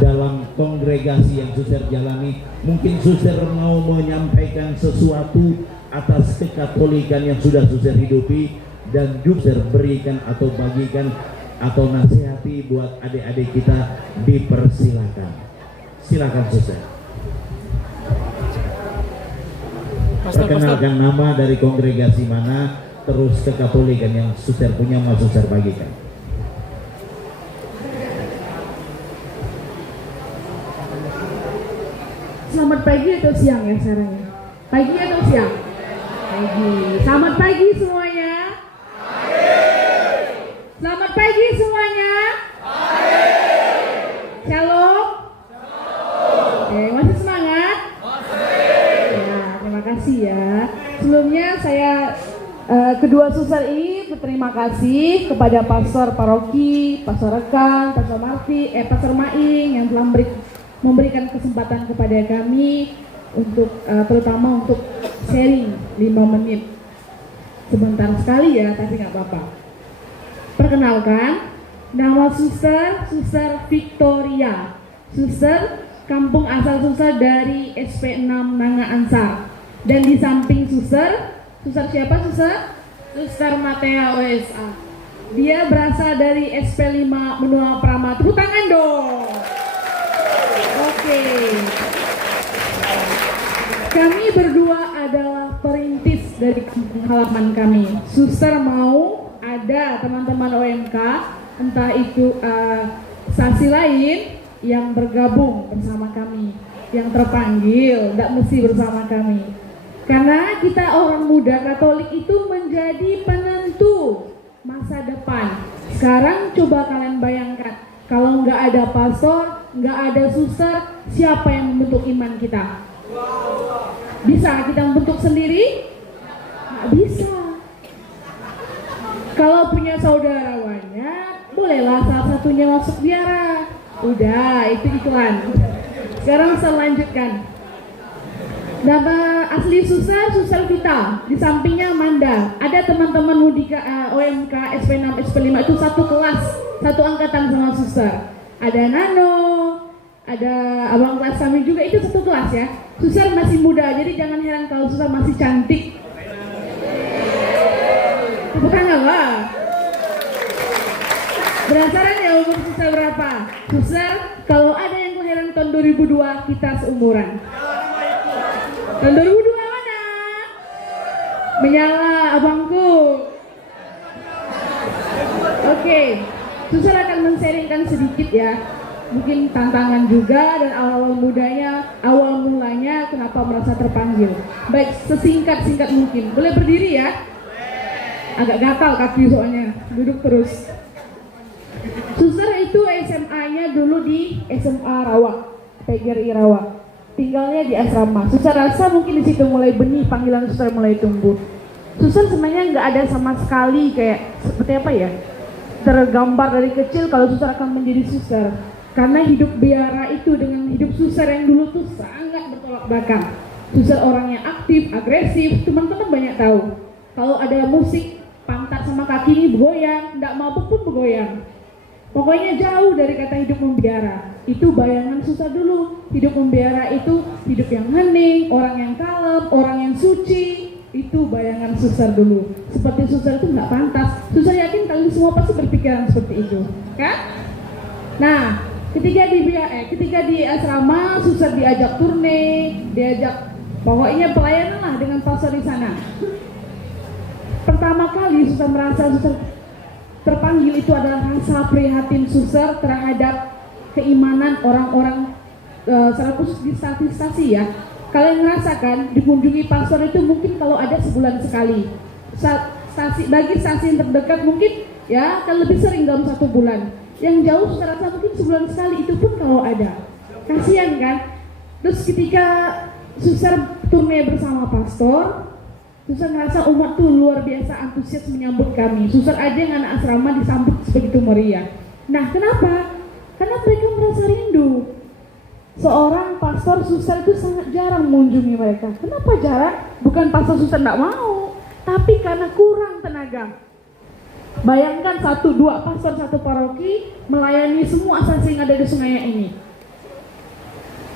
dalam kongregasi yang suster jalani. Mungkin suster mau menyampaikan sesuatu atas kekatolikan yang sudah suster hidupi dan suster berikan atau bagikan atau nasihati buat adik-adik kita, dipersilakan. Silakan suster. Perkenalkan nama, dari kongregasi mana, terus kekatolikan yang suster punya mau suster bagikan. Selamat pagi atau siang ya sekarang? Pagi atau siang? Pagi. Selamat pagi semuanya. Selamat pagi semuanya. Shalom. Oke, masih semangat? Ya, terima kasih ya. Sebelumnya saya kedua suster ini berterima kasih kepada pastor paroki, pastor rekan, pastor Marti, pastor Maing yang telah memberikan kesempatan kepada kami untuk terutama untuk sharing 5 menit. Sebentar sekali ya, tapi nggak apa-apa. Perkenalkan, nama suster Victoria. Suster, kampung asal suster dari SP6 Nanga Ansar. Dan di samping suster siapa suster? Suster Matea OSA. Dia berasal dari SP5 Benua Prama. Tepuk tangan dong. Oke. Kami berdua adalah perintis dari kampung halaman kami. Suster mau ada teman-teman OMK, entah itu stasi lain yang bergabung bersama kami, yang terpanggil, tidak mesti bersama kami. Karena kita orang muda Katolik itu menjadi penentu masa depan. Sekarang coba kalian bayangkan, kalau nggak ada pastor, nggak ada suster, siapa yang membentuk iman kita? Bisa kita membentuk sendiri? Nggak bisa. Kalau punya saudara banyak, bolehlah salah satunya masuk biara. Udah, itu iklan. Sekarang saya lanjutkan. Nama asli suster Vita. Di sampingnya Manda. Ada teman-teman Mudika OMK SP6 SP5 itu satu kelas, satu angkatan sama suster. Ada Nano, ada abang kelas kami juga, itu satu kelas ya. Suster masih muda, jadi jangan heran kalau suster masih cantik. Bukan lah. Berdasarkan ya umur suster berapa? Suster, kalau ada yang kelahiran tahun 2002, kita seumuran. Tahun 2002 mana? Menyala abangku. Oke, suster akan men-sharingkan sedikit ya. Mungkin tantangan juga dan awal mulanya kenapa merasa terpanggil. Baik, sesingkat mungkin. Boleh berdiri ya? Agak gatal kaki soalnya, duduk terus. Suster itu SMA-nya dulu di SMA Rawa, PGRI Rawa. Tinggalnya di asrama. Suster rasa mungkin di situ mulai benih panggilan suster mulai tumbuh. Suster sebenarnya nggak ada sama sekali kayak seperti apa ya, tergambar dari kecil kalau suster akan menjadi suster. Karena hidup biara itu dengan hidup suster yang dulu tuh sangat bertolak belakang. Suster orangnya aktif, agresif, teman-teman banyak tahu. Kalau ada musik, pantat sama kaki ini bergoyang, tidak mabuk pun bergoyang. Pokoknya jauh dari kata hidup membiara. Itu bayangan suster dulu. Hidup membiara itu hidup yang hening, orang yang kalem, orang yang suci. Itu bayangan suster dulu. Seperti suster itu nggak pantas. Suster yakin kalian semua pasti berpikiran seperti itu, kan? Nah, ketika di asrama, suster diajak turne, diajak pokoknya pelayanan lah dengan pastor di sana. Pertama kali suster merasa suster terpanggil itu adalah rasa prihatin suster terhadap keimanan orang-orang secara khusus di stasi ya. Kalian merasakan dikunjungi pastor itu mungkin kalau ada sebulan sekali. Bagi stasi yang terdekat mungkin ya akan lebih sering dalam 1 bulan. Yang jauh suster rasa mungkin sebulan sekali, itu pun kalau ada. Kasihan kan? Terus ketika suster turne bersama pastor, suster ngerasa umat tuh luar biasa antusias menyambut kami. Suster aja yang anak asrama disambut sebegitu meriah. Nah, kenapa? Karena mereka merasa rindu. Seorang pastor suster itu sangat jarang mengunjungi mereka. Kenapa jarang? Bukan pastor suster tidak mau, tapi karena kurang tenaga. Bayangkan 1-2 pastor 1 paroki melayani semua stasi yang ada di Sungai ini.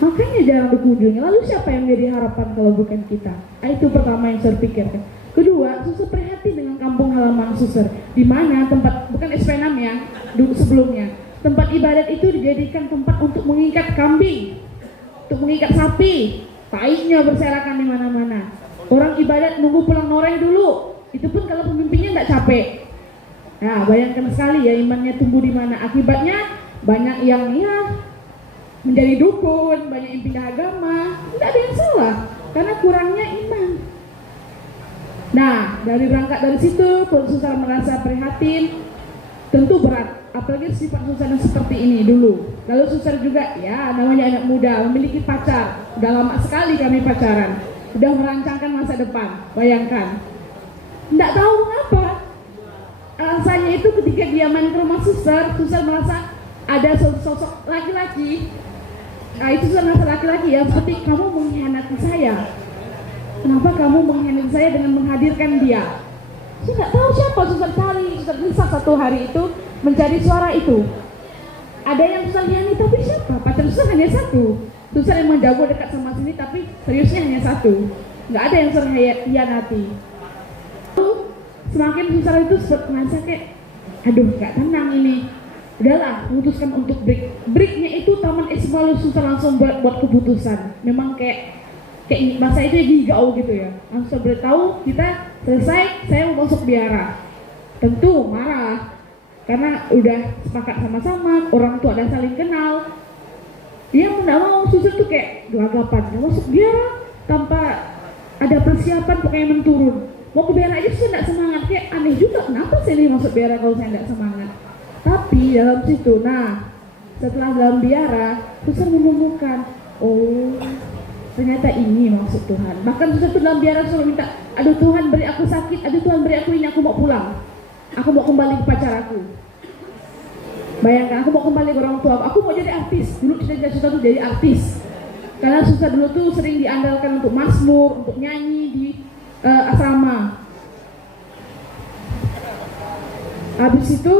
makanya jarang dikunjungi. Lalu siapa yang jadi harapan kalau bukan kita? Itu pertama yang saya pikirkan. Kedua, suster prihatin dengan kampung halaman suster, di mana tempat, bukan SP6 ya, dulu sebelumnya, tempat ibadat itu dijadikan tempat untuk mengikat kambing, untuk mengikat sapi, taiknya berserakan di mana-mana. Orang ibadat nunggu pulang noreh dulu, itu pun kalau pemimpinnya nggak capek. Nah, bayangkan sekali ya imannya tumbuh di mana. Akibatnya banyak yang menjadi dukun, banyak yang pindah agama. Tidak ada yang salah, karena kurangnya iman. Nah, berangkat dari situ, suster merasa prihatin, tentu berat, apalagi sifat suster yang seperti ini dulu. Lalu suster juga, ya namanya anak muda, memiliki pacar, udah lama sekali kami pacaran, udah merancangkan masa depan, bayangkan. Nggak tahu mengapa, alasannya itu ketika dia main ke rumah suster merasa ada sosok laki-laki. Nah, itu suster merasa laki-laki ya, seperti kamu mengkhianati saya. Kenapa kamu mengkhianati saya dengan menghadirkan dia? Saya nggak tahu siapa, suster cari, suster bisa satu hari itu mencari suara itu. Ada yang suster hianati, tapi siapa? Pacar suster hanya satu. Suster yang menjago dekat sama sini, tapi seriusnya hanya satu. Nggak ada yang suster hianati. Lalu semakin suster itu merasa kayak, aduh nggak tenang ini. Udahlah, memutuskan untuk break. Breaknya itu Taman Ismail suster langsung buat keputusan. Memang kayak masa itu gigau gitu ya. Langsung beritahu kita selesai, saya mau masuk biara. Tentu marah karena udah sepakat sama-sama, orang tua ada saling kenal. Dia nggak mau, suster tuh kayak gelagapan, masuk biara tanpa ada persiapan, pokoknya menturun. Mau ke biara aja sudah nggak semangat, kayak aneh juga kenapa saya ini masuk biara kalau saya nggak semangat. Tapi dalam situ, nah setelah dalam biara, suster menemukan, oh ternyata ini maksud Tuhan. Bahkan suster tuh dalam biara selalu minta, aduh Tuhan beri aku sakit, aduh Tuhan beri aku ini, aku mau pulang, aku mau kembali ke pacar aku. Bayangkan, aku mau kembali ke orang tua aku mau jadi artis. Dulu cita-cita suster tuh jadi artis, karena suster dulu tuh sering diandalkan untuk mazmur, untuk nyanyi di asrama. Habis itu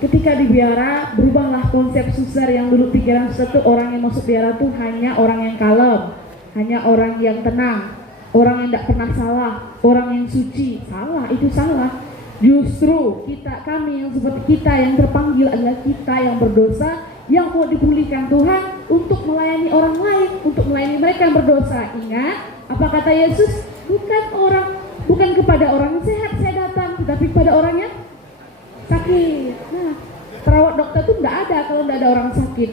ketika di biara, berubahlah konsep suster yang dulu pikiran suster tuh orang yang masuk biara tuh hanya orang yang kalem, hanya orang yang tenang, orang yang tidak pernah salah, orang yang suci. Salah, itu salah. Justru kami yang seperti kita yang terpanggil adalah kita yang berdosa, yang mau dipulihkan Tuhan untuk melayani orang lain, untuk melayani mereka yang berdosa. Ingat, apa kata Yesus? Bukan kepada orang yang sehat saya datang, tetapi kepada orang yang sakit. Nah, perawat dokter tuh nggak ada kalau nggak ada orang sakit.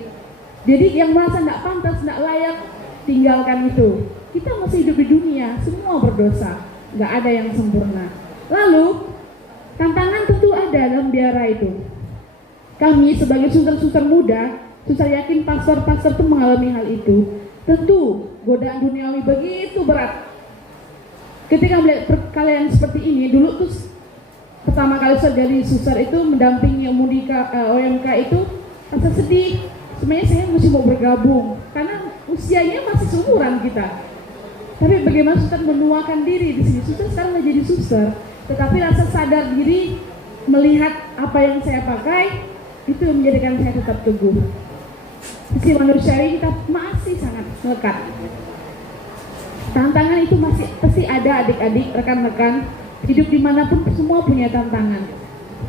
Jadi yang merasa nggak pantas, nggak layak, tinggalkan itu. Kita masih hidup di dunia, semua berdosa, nggak ada yang sempurna. Lalu tantangan tentu ada dalam biara itu. Kami sebagai suster-suster muda, suster yakin pastor-pastor tuh mengalami hal itu. Tentu godaan duniawi begitu berat. Ketika melihat kalian seperti ini, dulu tuh pertama kali saya jadi suster itu mendampingi OMK itu rasa sedih. Sebenarnya saya masih mau bergabung karena usianya masih seumuran kita. Tapi bagaimana suster menuakan diri di sini? Suster sekarang nggak jadi suster, tetapi rasa sadar diri melihat apa yang saya pakai itu menjadikan saya tetap teguh. Sisi manusiawi kita masih sangat melekat. Tantangan itu masih pasti ada adik-adik, rekan-rekan. Hidup dimanapun semua punya tantangan.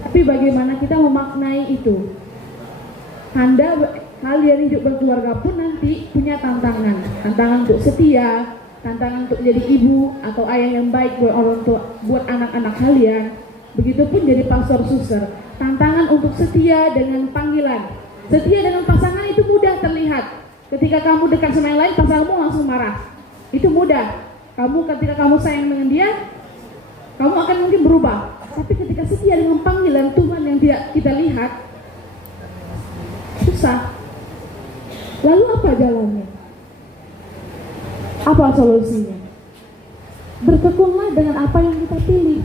Tapi bagaimana kita memaknai itu? Kalian hidup berkeluarga pun nanti punya tantangan. Tantangan untuk setia, tantangan untuk jadi ibu atau ayah yang baik buat orang tua, buat anak-anak kalian. Begitupun jadi pastor suster. Tantangan untuk setia dengan panggilan. Setia dengan pasangan itu mudah terlihat. Ketika kamu dekat sama yang lain, pasanganmu langsung marah. Itu mudah. Ketika kamu sayang dengan dia, kamu akan mungkin berubah. Tapi ketika setia dengan panggilan Tuhan yang tidak kita lihat, susah. Lalu apa jalannya? Apa solusinya? Bertekunlah dengan apa yang kita pilih.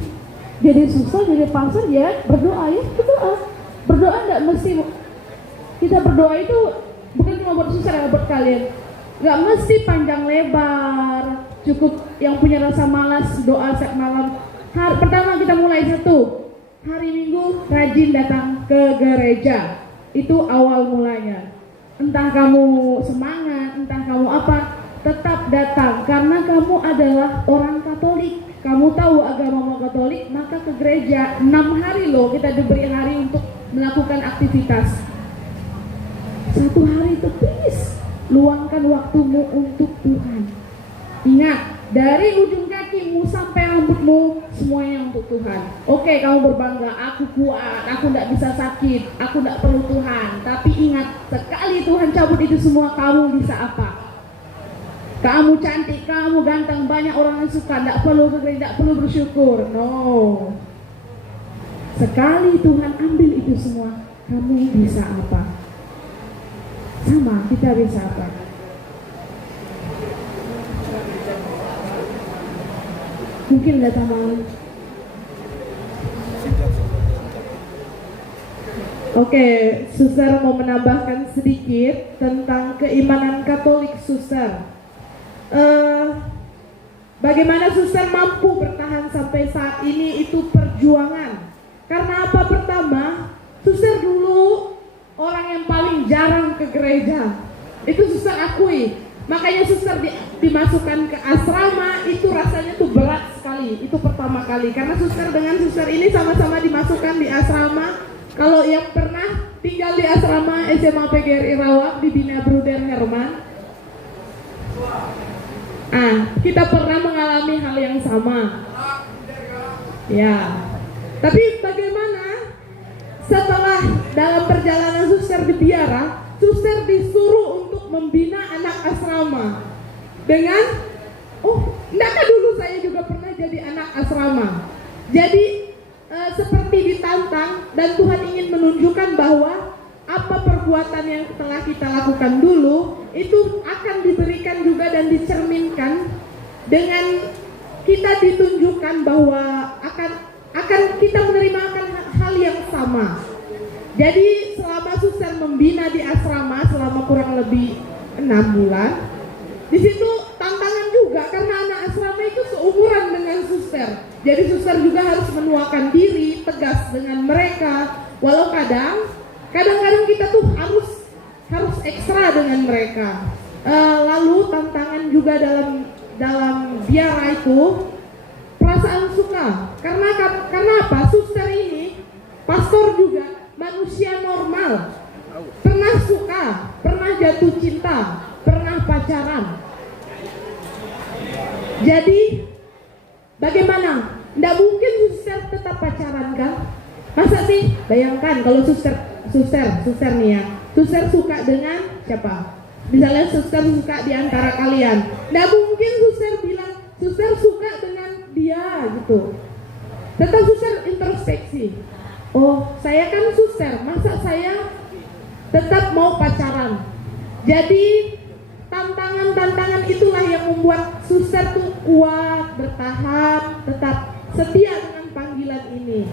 Jadi susah, jadi pastor ya berdoa ya, berdoa. Berdoa nggak mesti, kita berdoa itu bukan cuma buat susah ya, buat kalian. Nggak mesti panjang lebar, cukup yang punya rasa malas doa setiap malam. Pertama kita mulai hari Minggu rajin datang ke gereja, itu awal mulanya. entah kamu semangat, entah kamu apa, tetap datang karena kamu adalah orang Katolik. Kamu tahu agama Katolik, maka ke gereja 6 hari loh kita diberi hari untuk melakukan aktivitas. 1 hari itu please luangkan waktumu untuk Tuhan. Ingat, dari ujung kakimu sampai rambutmu semuanya untuk Tuhan. Oke, kamu berbangga, aku kuat, aku tidak bisa sakit, aku tidak perlu Tuhan. Tapi ingat, sekali Tuhan cabut itu semua, kamu bisa apa? Kamu cantik, kamu ganteng, banyak orang yang suka, tidak perlu bergerak, tidak perlu bersyukur. No. Sekali Tuhan ambil itu semua, kamu bisa apa? Sama, kita bisa apa? Mungkin ada tambahan. Oke, Suster mau menambahkan sedikit tentang keimanan Katolik, Suster. Bagaimana Suster mampu bertahan sampai saat ini, itu perjuangan. Karena apa? Pertama, Suster dulu orang yang paling jarang ke gereja. Itu Suster akui. Makanya Suster dimasukkan ke asrama, itu rasanya tuh berat sekali. Itu pertama kali. Karena Suster dengan Suster ini sama-sama dimasukkan di asrama. Kalau yang pernah tinggal di asrama SMA PGRI Rawak dibina Bruder Herman, kita pernah mengalami hal yang sama. Ya. Tapi bagaimana setelah dalam perjalanan Suster di biara, Suster disuruh untuk membina anak asrama. Dengan, enggakah dulu saya juga pernah jadi anak asrama. Jadi seperti ditantang dan Tuhan ingin menunjukkan bahwa apa perbuatan yang telah kita lakukan dulu itu akan diberikan juga dan dicerminkan dengan kita ditunjukkan bahwa akan kita menerima hal yang sama. Jadi selama Suster membina di asrama selama kurang lebih 6 bulan, di situ tantangan juga karena anak asrama itu seumuran dengan Suster. Jadi Suster juga harus menuakan diri, tegas dengan mereka. Walau kadang-kadang kita tuh harus ekstra dengan mereka. Lalu tantangan juga dalam biara itu perasaan suka. Karena apa? Suster ini, pastor juga manusia normal. Pernah suka, pernah jatuh cinta, pernah pacaran. Jadi bagaimana? Nggak mungkin Suster tetap pacaran kan? Masa sih? Bayangkan kalau Suster nih ya, Suster suka dengan siapa? Misalnya Suster suka di antara kalian, nggak mungkin Suster bilang Suster suka dengan dia gitu. Tetap Suster introspeksi. Oh, saya kan Suster, masa saya tetap mau pacaran? Jadi tantangan itulah yang membuat Suster tuh kuat, bertahan, tetap setia dengan panggilan ini.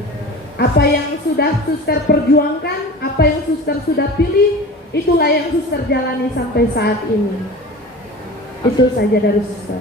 Apa yang sudah Suster perjuangkan, apa yang Suster sudah pilih, itulah yang Suster jalani sampai saat ini. Itu saja dari Suster.